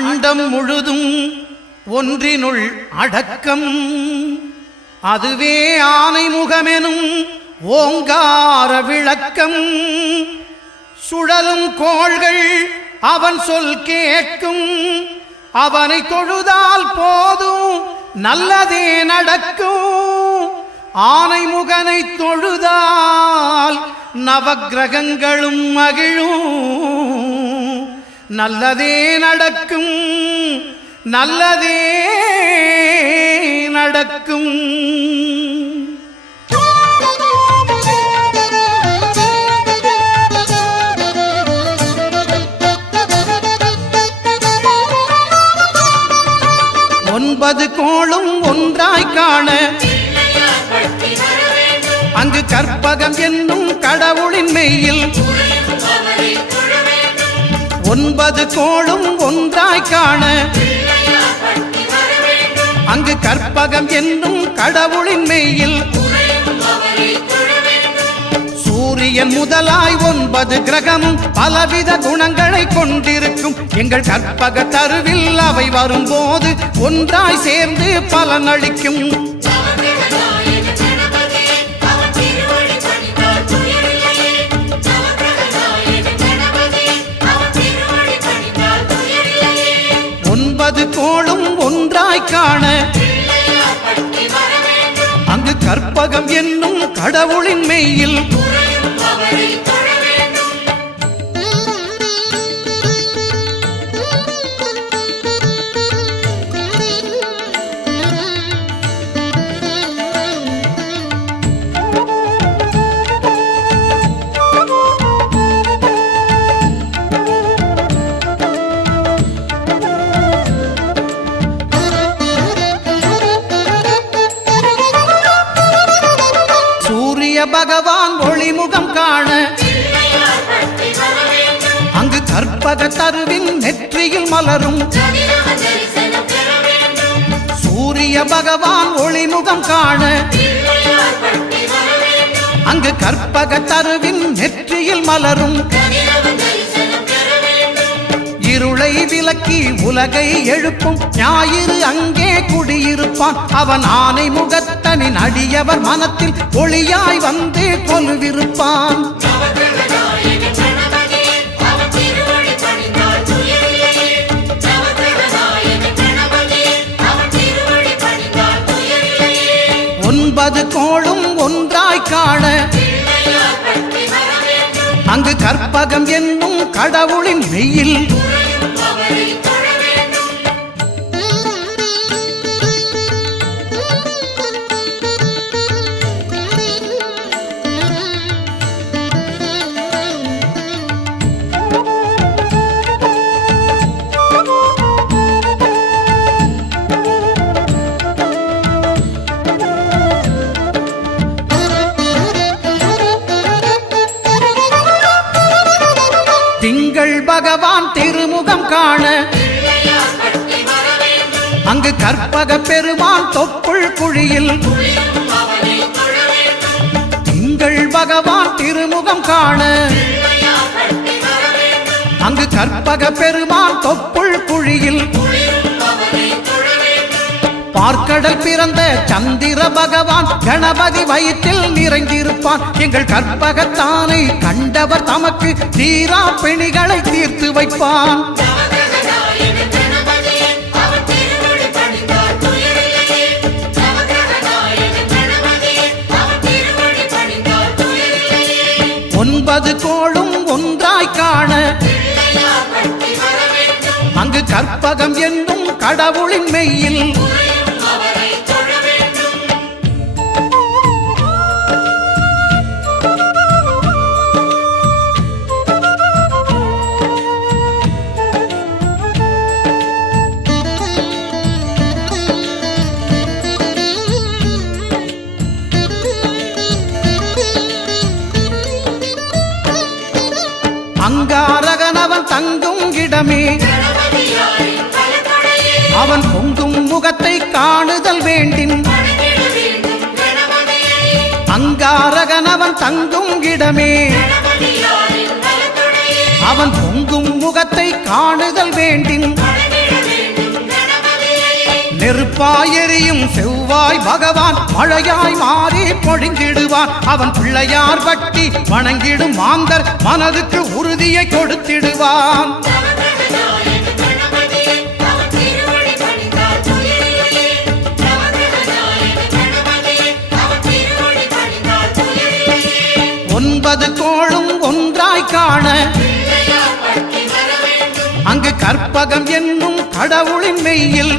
அண்டம் முழுதும் ஒன்றினுள் அடக்கம். அதுவே ஆனை முகமெனும் ஓங்கார விளக்கம். சுழலும் கோள்கள் அவன் சொல் கேட்கும். அவனை தொழுதால் போதும் நல்லதே நடக்கும். ஆனை முகனை தொழுதால் நவக்கிரகங்களும் மகிழும். நல்லதே நடக்கும், நல்லதே நடக்கும். ஒன்பது கோளும் ஒன்றாய் காண அங்கு கற்பகம் என்னும் கடவுளின் மெய்யில். ஒன்பது கோளும் ஒன்றாய் காண அங்கு கற்பகம் என்னும் கடவுளின் மெய்யில். சூரியன் முதலாய் 9 கிரகமும் பலவித குணங்களை கொண்டிருக்கும். எங்கள் கற்பக தருவில் அவை வரும்போது ஒன்றாய் சேர்ந்து பலனளிக்கும். ஒன்பது கோளும் ஒன்றாய் காண அங்கு கற்பகம் என்னும் கடவுளின் மெய்யில். பகவான் ஒளிமுகம் காண அங்கு கற்பக தருவின் நெற்றியில் மலரும். சூரிய பகவான் ஒளிமுகம் காண அங்கு கற்பக தருவின் நெற்றியில் மலரும். இருளை விலக்கி உலகை எழுப்பும் ஞாயிறு அங்கே குடியிருப்பான். அவன் ஆனை முகத்தனின் அடியவர் மனத்தில் ஒளியாய் வந்து கொலுவிருப்பான். ஒன்பது கோளும் ஒன்றாய் காண அங்கு கற்பகம் என்னும் கடவுளின் மெய்யில். திங்கள் பகவான் திருமுகம் காண அங்கு கற்பக பெருமான் தொப்புள் குழியில். திங்கள் பகவான் திருமுகம் காண அங்கு கற்பக பெருமான் தொப்புள் குழியில். பார்க்கடல் பிறந்த சந்திர பகவான் கணபதி வயிற்றில் நிறைந்திருப்பான். எங்கள் கற்பகத்தானை கண்டவர் தமக்கு தீரா பிணிகளை தீர்த்து வைப்பான். ஒன்பது கோளும் ஒன்றாய் காண அங்கு கற்பகம் என்னும் கடவுளின் மெய்யில். அங்காரகனவன் தங்கும் இடமே அவன் பொங்கும் முகத்தை காணுதல் வேண்டின். அங்காரகனவன் தங்கும் இடமே அவன் பொங்கும் முகத்தை காணுதல் வேண்டின். நெருப்பாயெறியும் செவ்வாய் பகவான் மழையாய் மாறி பொழிந்திடுவான். அவன் பிள்ளையார் பட்டி வணங்கிடும் மாந்தர் மனதுக்கு உறுதியை கொடுத்திடுவான். ஒன்பது கோளும் ஒன்றாய் காண அங்கு கற்பகம் என்னும் கடவுளின் மெய்யில்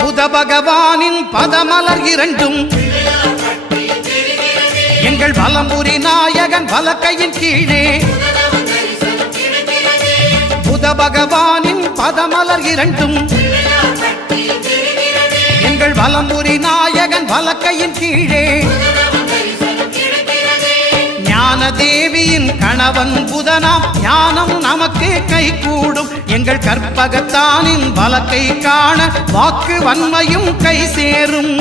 புத பகவானின் பதமலர் இரண்டும் எங்கள் வலம்புரி நாயகன் வலக்கையின் கீழே புத பகவானின் பதமலர் இரண்டும் எங்கள் வலம்புரி நாயகன் வலக்கையின் கீழே ஞான தேவியின் கணவன் புதனாம் ஞானம் நமக்கு கை கூடும். எங்கள் கற்பகத்தானின் வலக்கை காண வாக்கு வன்மையும் கை சேரும்.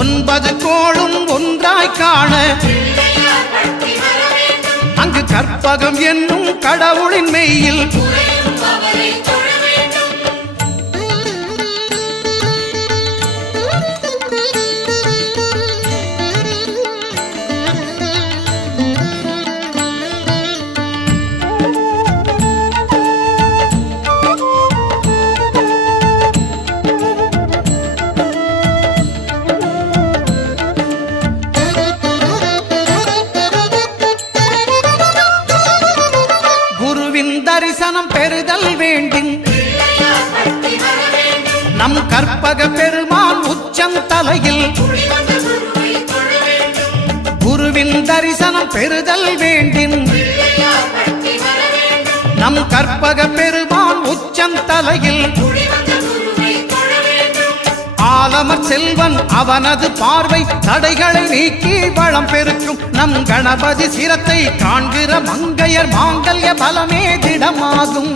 ஒன்பது கோளும் ஒன்றாய் காண அங்கு கற்பகம் என்னும் கடவுளின் மெய்யில் தரிசனம் பெறுதல் வேண்டும். நம் கற்பக பெருமான் உச்சந்தலையில் குருவின் தரிசனம் பெறுதல் வேண்டும். நம் கற்பக பெருமான் உச்சந்தலையில் ஆலமர் செல்வன் அவனது பார்வை தடைகளை நீக்கி வளம் பெருக்கும். நம் கணபதி சிரத்தை காண்கிற மங்கையர் மாங்கல்ய பலமே திடமாகும்.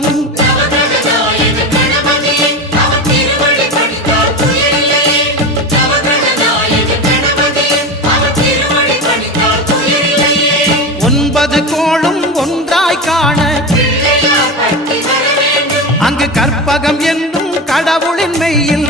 ஒன்பது கோளும் ஒன்றாய் காண அங்கு கற்பகம் என்னும் கடவுளின் மெய்யில்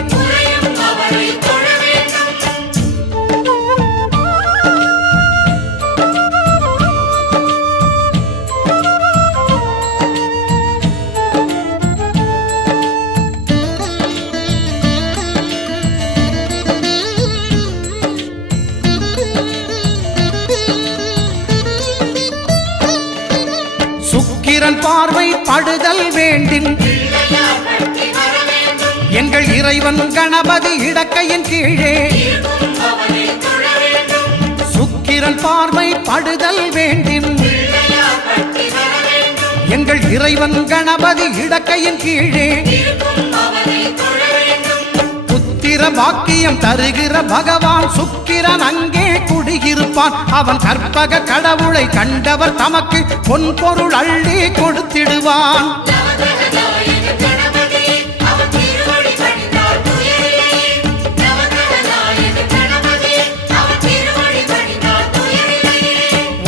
சுக்கிரன் பார்வை படுதல் வேண்டும். எங்கள் இறைவன் கணபதி இடக்கையின் கீழே சுக்கிரன் பார்வை படுதல் வேண்டும். எங்கள் இறைவன் கணபதி இடக்கையின் கீழே புத்திர பாக்கியம் தருகிற பகவான் சுக்கிரன் அங்கே குடியிருப்பான். அவன் கற்பக கடவுளை கண்டவர் தமக்கு பொன் பொருள் அள்ளி கொடுத்திடுவான்.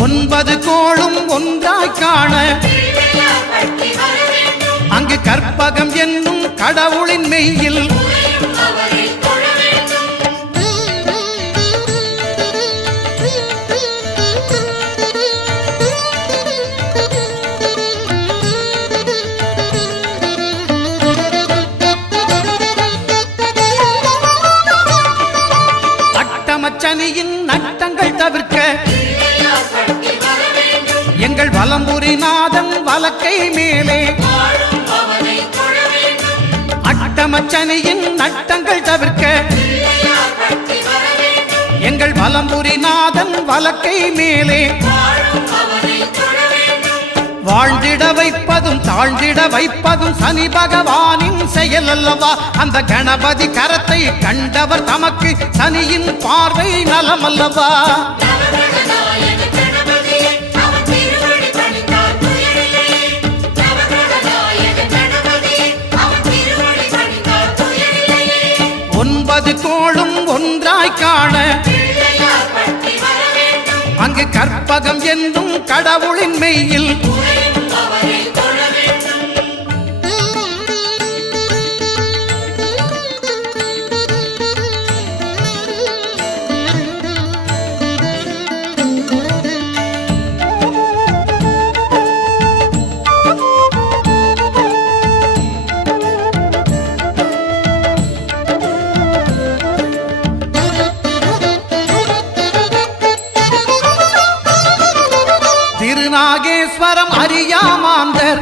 ஒன்பது கோளும் ஒன்றாய் காண அங்கு கற்பகம் என்னும் கடவுளின் மெய்யில் அட்டமச்சனியின் நட்டங்கள் தவிர்க்க எங்கள் வலம்புரி நாதன் வலக்கை மேலே அட்டமச்சனியின் நட்டங்கள் தவிர்க்க எங்கள் வலம்புரி நாதன் வலக்கை மேலே வாழ்ந்திட வைப்பதும் தாழ்ந்திட வைப்பதும் சனி பகவானின் செயல் அல்லவா? அந்த கணபதி கரத்தை கண்டவர் தமக்கு சனியின் பார்வை நலம் அல்லவா? ஒன்பது கோளும் ஒன்றாய் காண அங்கு கற்பகம் என்னும் கடவுளின் மெய்யில் திருநாகேஸ்வரம் அறியாமாந்தர்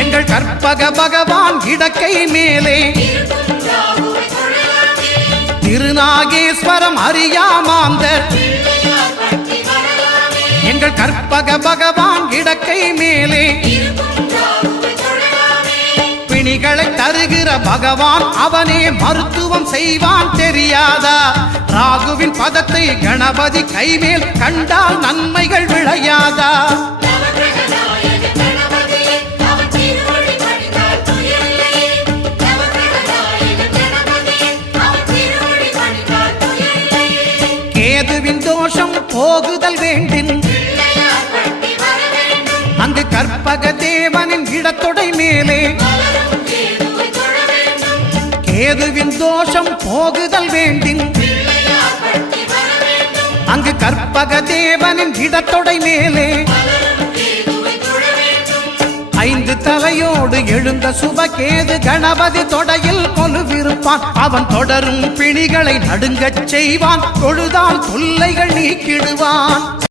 எங்கள் கற்பக பகவான் இடக்கை மேலே திருநாகேஸ்வரம் அறியாமாந்தர் எங்கள் கற்பக பகவான் இடக்கை மேலே பிணிகளை தருகிற பகவான் அவனே மருத்துவம் செய்வான் தெரியாதா? ராகுவின் பதத்தை கணபதி கைமேல் கண்டால் நன்மைகள் விளையாதா? கேதுவின் தோஷம் போகுதல் வேண்டின் அங்கு கற்பக தேவனின் இடத்தொடை மேலே கேதுவின் தோஷம் போகுதல் வேண்டின் அங்கு கற்பக தேவனின் இடத்தொடை மேலே ஐந்து தலையோடு எழுந்த சுபகேது கணபதி தொடையில் கொலுவிருப்பான். அவன் தொடரும் பிணிகளை நடுங்கச் செய்வான். தொழுதால் தொல்லைகள் நீக்கிடுவான்.